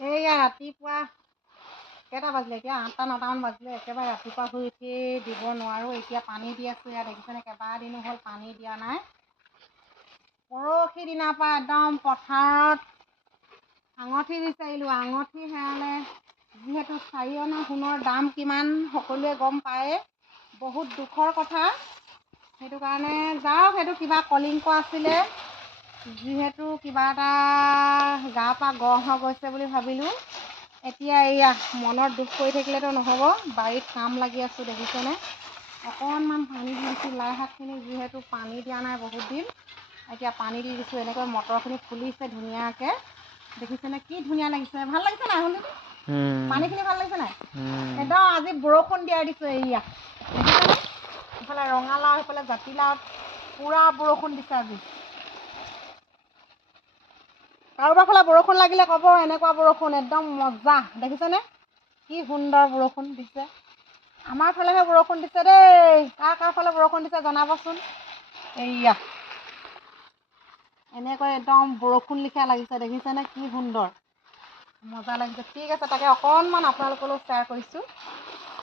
এইয়া ৰাতিপুৱা কেইটা বাজিলে এতিয়া 8টা 9টামান বাজিলে। একেবাৰে ৰাতিপুৱা শুই উঠি দিব নোৱাৰোঁ। এতিয়া পানী দি আছোঁ। ইয়াত দেখিছেনে কেইবাদিনো হ'ল পানী দিয়া নাই। পৰহি দিনাৰ পৰা একদম পথাৰত আঙঠি বিচাৰিলোঁ। আঙঠি হেৰালে। যিহেতু 4 অনা সোণৰ দাম কিমান সকলোৱে গম পায়ে। বহুত দুখৰ কথা। সেইটো কাৰণে যাওক, সেইটো কিবা কলিংক আছিলে। যিহেতু কিবা এটা গাৰ পৰা গৰম হৈ গৈছে বুলি ভাবিলোঁ। এতিয়া এইয়া মনত দুখ কৰি থাকিলেতো নহ'ব। বাৰীত কাম লাগি আছোঁ দেখিছেনে। অকণমান পানী দি দিছোঁ লাই শাকখিনি, যিহেতু পানী দিয়া নাই বহুত দিন। এতিয়া পানী দি দিছোঁ। এনেকৈ মটৰখিনি ফুলিছে ধুনীয়াকৈ। দেখিছেনে কি ধুনীয়া লাগিছে। ভাল লাগিছে নাই শুনি? পানীখিনি ভাল লাগিছে নাই? একদম আজি বৰষুণ দিয়াই দিছোঁ। এয়া দেখিছেনে? ইফালে ৰঙালাও, সেইফালে জাতিলাও, পুৰা বৰষুণ দিছে আজি। কাৰোবাৰ ফালে বৰষুণ লাগিলে ক'ব, এনেকুৱা বৰষুণ একদম মজা। দেখিছেনে কি সুন্দৰ বৰষুণ দিছে। আমাৰ ফালেহে বৰষুণ দিছে দেই। কাৰ ফালে বৰষুণ দিছে জনাবচোন। এইয়া এনেকৈ একদম বৰষুণ লিখীয়া লাগিছে। দেখিছেনে কি সুন্দৰ মজা লাগিছে। ঠিক আছে, তাকে অকণমান আপোনালোকলৈ শ্বেয়াৰ কৰিছোঁ।